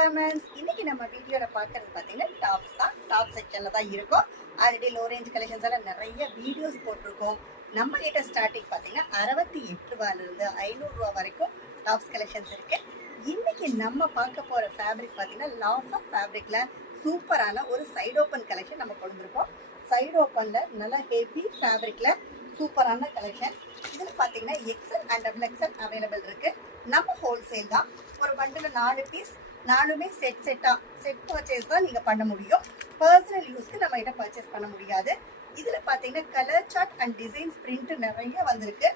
garments. இன்னைக்கு நம்ம வீடியோல பார்க்கிறது பாத்தீங்கன்னா டாப்ஸ் தான். டாப் செக்ஷன்ல தான் இருக்கும். ஆல்ரெடி லோ ரேஞ்ச் கலெக்ஷன்ஸ் எல்லாம் நிறைய வீடியோஸ் போட்டிருக்கோம். நம்ம கிட்ட ஸ்டார்டிங் பாத்தீங்கன்னா 68 ரூபாயில இருந்து 500 ரூபாய் வரைக்கும் டாப்ஸ் கலெக்ஷன்ஸ் இருக்கு. இன்னைக்கு நம்ம பார்க்க போற ஃபேப்ரிக் பாத்தீங்கன்னா லாஃபா ஃபேப்ரிக்ல சூப்பரான ஒரு சைடு ஓப்பன் கலெக்ஷன் நம்ம கொண்டு வந்திருக்கோம். சைடு ஓப்பன்ல நல்ல ஹெவி ஃபேப்ரிக்ல சூப்பரான கலெக்ஷன். இதில் பார்த்தீங்கன்னா XL and double XL available இருக்கு. நம்ம ஹோல்சேல் தான். ஒரு பண்டில் 4 பீஸ், 4மே செட் பர்ச்சேஸ் தான் நீங்கள் பண்ண முடியும். பர்சனல் யூஸ்க்கு நம்ம கிட்ட பர்ச்சேஸ் பண்ண முடியாது. இதில் பார்த்தீங்கன்னா colour chart and designs print நிறைய வந்திருக்கு.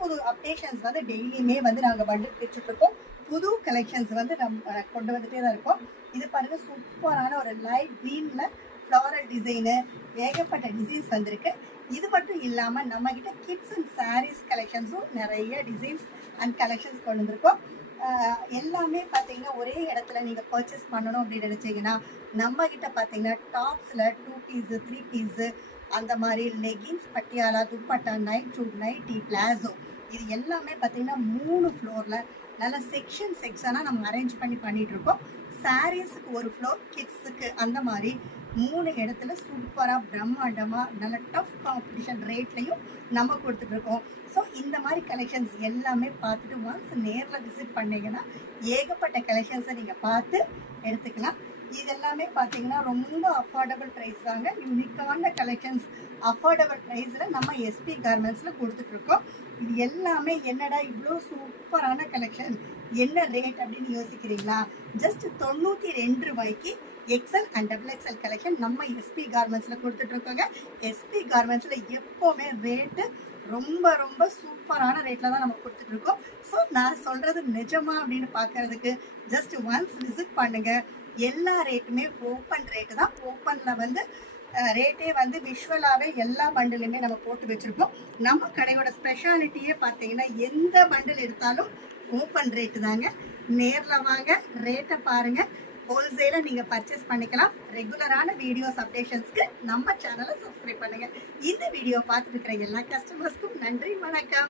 புது அப்டேஷன்ஸ் வந்து டெய்லியுமே வந்து நாங்கள் பண்டில் பிரிச்சுட்டு இருக்கோம். புது கலெக்ஷன்ஸ் வந்து நம்ம கொண்டு வந்துட்டே தான் இருக்கோம். இது பாருங்க, சூப்பரான ஒரு லைட் க்ரீன்ல ஃப்ளாரல் டிசைனு, ஏகப்பட்ட டிசைன்ஸ் வந்திருக்கு. இது மட்டும் இல்லாமல் நம்ம கிட்ட கிட்ஸ் அண்ட் சாரீஸ் கலெக்ஷன்ஸும் நிறைய டிசைன்ஸ் அண்ட் கலெக்ஷன்ஸ் கொண்டு வந்திருக்கோம். எல்லாமே பார்த்தீங்கன்னா ஒரே இடத்துல நீங்கள் பர்ச்சேஸ் பண்ணணும் அப்படின்னு நினச்சிங்கன்னா நம்ம கிட்ட பார்த்தீங்கன்னா டாப்ஸில் 2 பீஸு 3 பீஸு அந்த மாதிரி leggings, Patiala, dupatta, night suit, nightie, palazzo, இது எல்லாமே பார்த்தீங்கன்னா 3 ஃப்ளோரில் நல்ல செக்ஷனாக நம்ம அரேஞ்ச் பண்ணிட்டு இருக்கோம். சாரீஸுக்கு ஒரு ஃப்ளோர், கிட்ஸுக்கு அந்த மாதிரி 3 இடத்துல சூப்பராக பிரம்மாண்டமாக நல்ல டஃப் காம்படிஷன் ரேட்லையும் நம்ம கொடுத்துட்ருக்கோம். ஸோ இந்த மாதிரி கலெக்ஷன்ஸ் எல்லாமே பார்த்துட்டு ஒன்ஸ் நேரில் விசிட் பண்ணிங்கன்னா ஏகப்பட்ட கலெக்ஷன்ஸை நீங்கள் பார்த்து எடுத்துக்கலாம். இதெல்லாமே பார்த்தீங்கன்னா ரொம்ப அஃபோர்டபுள் ப்ரைஸ் தாங்க. யூனிக்கான கலெக்ஷன்ஸ் அஃபோர்டபுள் ப்ரைஸில் நம்ம எஸ்பி கார்மெண்ட்ஸில் கொடுத்துட்ருக்கோம். இது எல்லாமே என்னடா இவ்வளோ சூப்பரான கலெக்ஷன், என்ன ரேட் அப்படின்னு யோசிக்கிறீங்களா? ஜஸ்ட் 92 ரூபாய்க்கு XL and double XL collection நம்ம எஸ்பி கார்மெண்ட்ஸில் கொடுத்துட்ருக்கோங்க. எஸ்பி கார்மெண்ட்ஸில் எப்போவுமே ரேட்டு ரொம்ப சூப்பரான ரேட்டில் தான் நம்ம கொடுத்துட்ருக்கோம். ஸோ நான் சொல்கிறது நிஜமா அப்படின்னு பார்க்குறதுக்கு ஜஸ்ட் ஒன்ஸ் விசிட் பண்ணுங்கள். எல்லா ரேட்டுமே ஓப்பன் ரேட்டு தான். ஓப்பனில் வந்து ரேட்டே வந்து விஷுவலாகவே எல்லா பண்டிலுமே நம்ம போட்டு வச்சுருக்கோம். நம்ம கடையோட ஸ்பெஷாலிட்டியே பார்த்தீங்கன்னா எந்த பண்டில் எடுத்தாலும் ஓப்பன் ரேட்டு தாங்க. நேரில் வாங்க, ரேட்டை பாருங்கள். ஹோல்சேலாக நீங்கள் பர்ச்சேஸ் பண்ணிக்கலாம். ரெகுலரான வீடியோஸ் அப்டேஷன்ஸ்க்கு நம்ம சேனலை சப்ஸ்கிரைப் பண்ணுங்கள். இந்த வீடியோ பார்த்துட்டு இருக்கிற எல்லா கஸ்டமர்ஸ்க்கும் நன்றி, வணக்கம்.